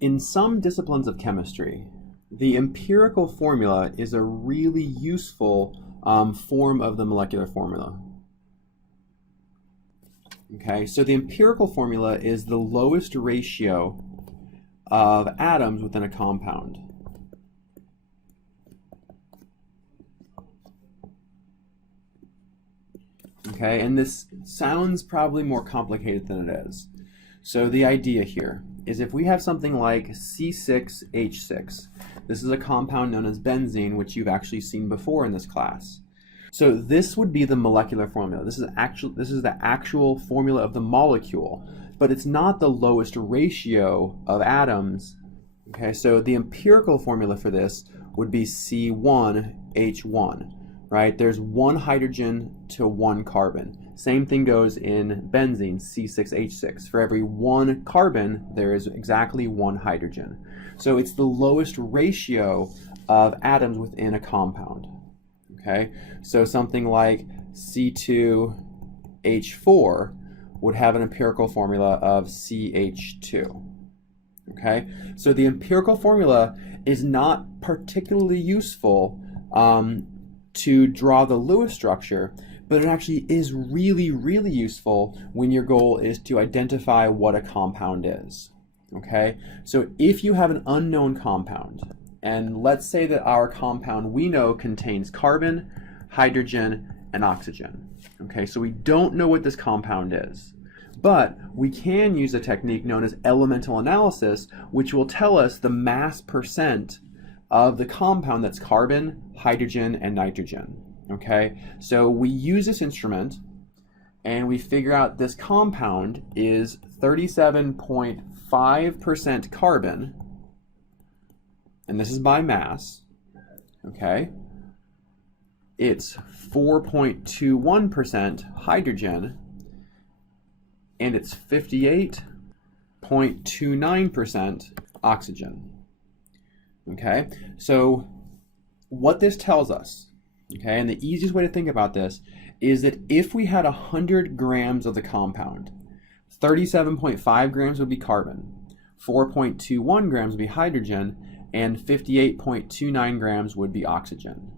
In some disciplines of chemistry, the empirical formula is a really useful form of the molecular formula. Okay, so the empirical formula is the lowest ratio of atoms within a compound. Okay, and this sounds probably more complicated than it is. So the idea here is if we have something like C6H6, this is a compound known as benzene, which you've actually seen before in this class. So this would be the molecular formula. This is the actual formula of the molecule, but it's not the lowest ratio of atoms. Okay, so the empirical formula for this would be C1H1, right? There's one hydrogen to one carbon. Same thing goes in benzene, C6H6. For every one carbon, there is exactly one hydrogen. So it's the lowest ratio of atoms within a compound. Okay, so something like C2H4 would have an empirical formula of CH2. Okay, so the empirical formula is not particularly useful to draw the Lewis structure, but it actually is really, really useful when your goal is to identify what a compound is. Okay, so if you have an unknown compound, and let's say that our compound we know contains carbon, hydrogen, and oxygen. Okay, so we don't know what this compound is, but we can use a technique known as elemental analysis, which will tell us the mass percent of the compound that's carbon, hydrogen, and nitrogen. Okay, so we use this instrument and we figure out this compound is 37.5% carbon, and this is by mass. Okay, it's 4.21% hydrogen, and it's 58.29% oxygen. Okay, so what this tells us, okay, and the easiest way to think about this is that if we had 100 grams of the compound, 37.5 grams would be carbon, 4.21 grams would be hydrogen, and 58.29 grams would be oxygen.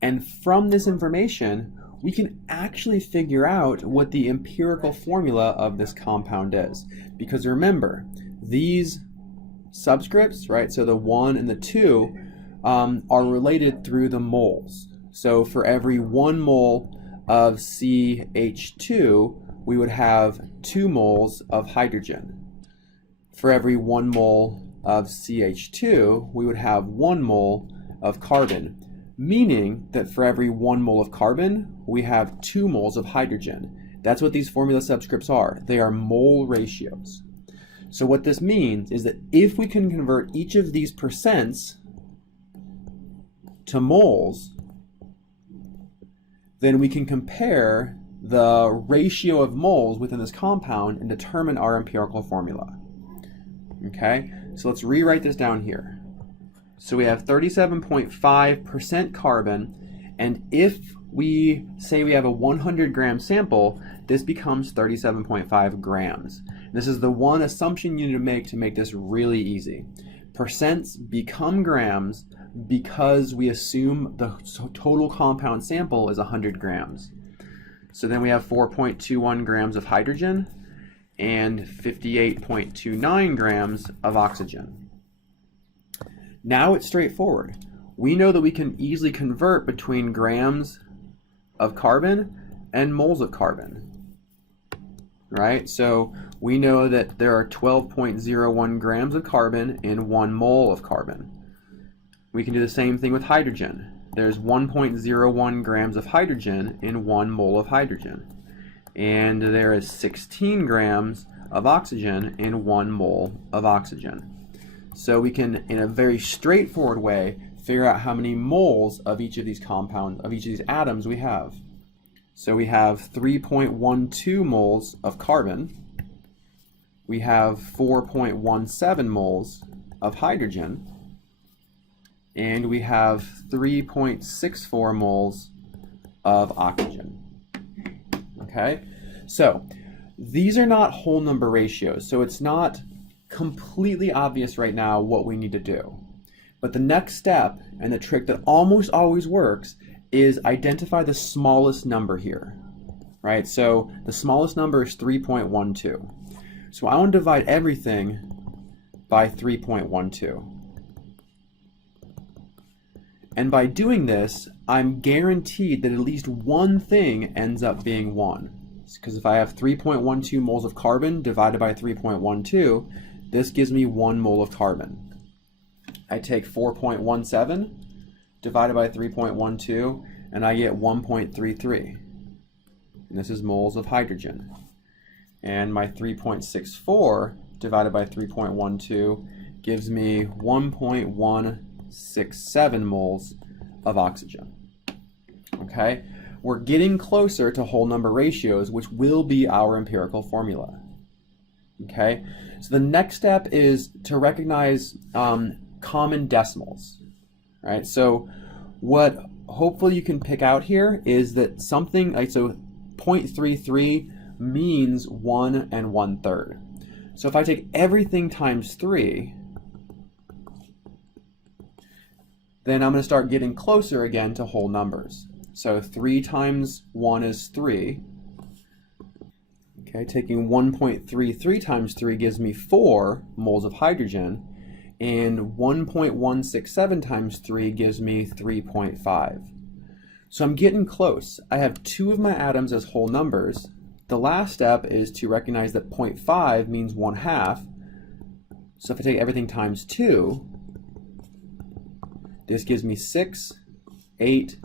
And from this information, we can actually figure out what the empirical formula of this compound is. Because remember, these subscripts, right, so the 1 and the 2, are related through the moles. So for every 1 mole of CH2, we would have 2 moles of hydrogen. For every 1 mole of CH2, we would have 1 mole of carbon, meaning that for every 1 mole of carbon, we have 2 moles of hydrogen. That's what these formula subscripts are. They are mole ratios. So what this means is that if we can convert each of these percents to moles, then we can compare the ratio of moles within this compound and determine our empirical formula. Okay, so let's rewrite this down here. So we have 37.5% carbon, and if we say we have a 100 gram sample, this becomes 37.5 grams. This is the one assumption you need to make this really easy. Percents become grams because we assume the total compound sample is 100 grams. So then we have 4.21 grams of hydrogen and 58.29 grams of oxygen. Now it's straightforward. We know that we can easily convert between grams of carbon and moles of carbon, right? So we know that there are 12.01 grams of carbon in 1 mole of carbon. We can do the same thing with hydrogen. There's 1.01 grams of hydrogen in 1 mole of hydrogen. And there is 16 grams of oxygen in 1 mole of oxygen. So we can, in a very straightforward way, figure out how many moles of each of these compounds, of each of these atoms we have. So we have 3.12 moles of carbon. We have 4.17 moles of hydrogen. And we have 3.64 moles of oxygen. Okay, so these are not whole number ratios. So it's not completely obvious right now what we need to do. But the next step, and the trick that almost always works, is identify the smallest number here, right? So the smallest number is 3.12. So I want to divide everything by 3.12. And by doing this, I'm guaranteed that at least one thing ends up being 1. Because if I have 3.12 moles of carbon divided by 3.12, this gives me 1 mole of carbon. I take 4.17 divided by 3.12, and I get 1.33. And this is moles of hydrogen. And my 3.64 divided by 3.12 gives me 1.167 moles of oxygen. Okay? We're getting closer to whole number ratios, which will be our empirical formula. Okay? So the next step is to recognize common decimals. Right? So what hopefully you can pick out here is that something like, so 0.33 means 1 1/3. So if I take everything times 3, then I'm going to start getting closer again to whole numbers. So 3 times 1 is 3. Okay, taking 1.33 times 3 gives me 4 moles of hydrogen, and 1.167 times 3 gives me 3.5. So I'm getting close. I have 2 of my atoms as whole numbers. The last step is to recognize that 0.5 means 1/2. So if I take everything times 2, this gives me 6, 8,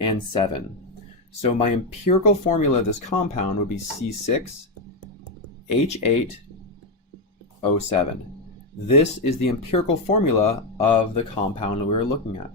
and 7. So my empirical formula of this compound would be C6H8O7. This is the empirical formula of the compound that we were looking at.